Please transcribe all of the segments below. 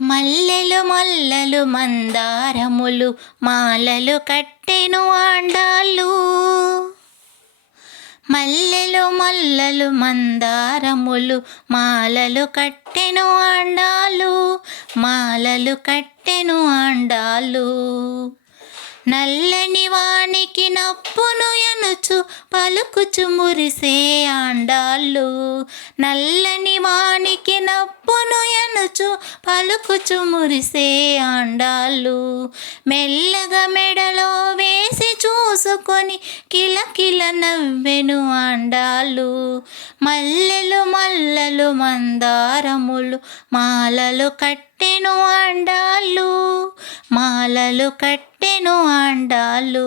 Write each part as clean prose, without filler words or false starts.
మల్లెలు మొల్లలు మందారములు మాలలు కట్టెను ఆండాళ్ళు. మల్లెలు మొల్లలు మందారములు మాలలు కట్టెను ఆండాళ్ళు. మాలలు కట్టెను ఆండాళ్ళు. నల్లని వానికి నప్పును ఎనుచు పలుకుచు మురిసే ఆండాళ్ళు. నల్లని వానికి నప్పును ఎనుచు పలుకుచు మురిసే ఆండాళ్ళు. మెల్లగా మెడలో వేసి చూసుకొని కిలకిల నవ్వెను ఆండాళ్ళు. మల్లెలు మల్లలు మందారములు మాలలు కట్టెను ఆండాళ్ళు. మాలలు కట్టెను ఆండాళ్ళు.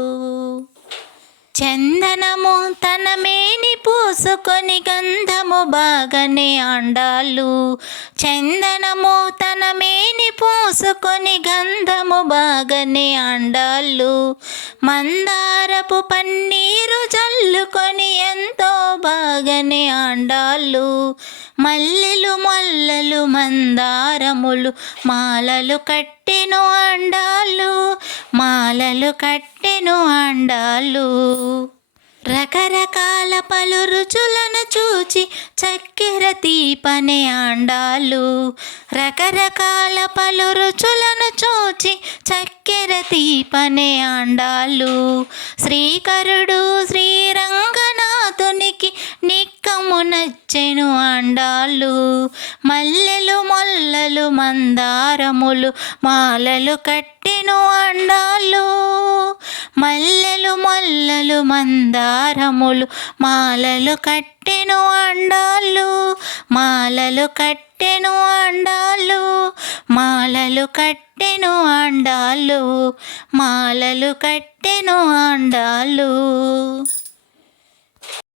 చందనము తన మేని పూసుకొని గంధము బాగనే ఆండాళ్ళు. చందనము తన మేని పూసుకొని గంధము బాగనే ఆండాళ్ళు. మందారపు పన్నీరు జల్లుకొని ఎంతో బాగనే ఆండాళ్ళు. మల్లెలు మొల్లలు మందారములు మాలలు కట్టెను ఆండాళ్ళు. మాలలు కట్టెను ఆండాళ్ళు. రకరకాల పలు రుచులను చూచి చక్కెర తీపనే ఆండాళ్ళు. రకరకాల పలు రుచులను చూచి చక్కెర తీపనే ఆండాళ్ళు. శ్రీకరుడు శ్రీరంగనాథునికి నిక్కము నచ్చెను ఆండాళ్ళు. మల్లెలు మొల్లలు మందారములు మాలలు కట్టెను ఆండాళ్ళు. మల్లెలు మొల్లలు మందారములు మాలలు కట్టెను ఆండాళ్ళు. మాలలు కట్టెను ఆండాళ్ళు. మాలలు కట్టెను ఆండాళ్ళు. మాలలు కట్టెను ఆండాళ్ళు.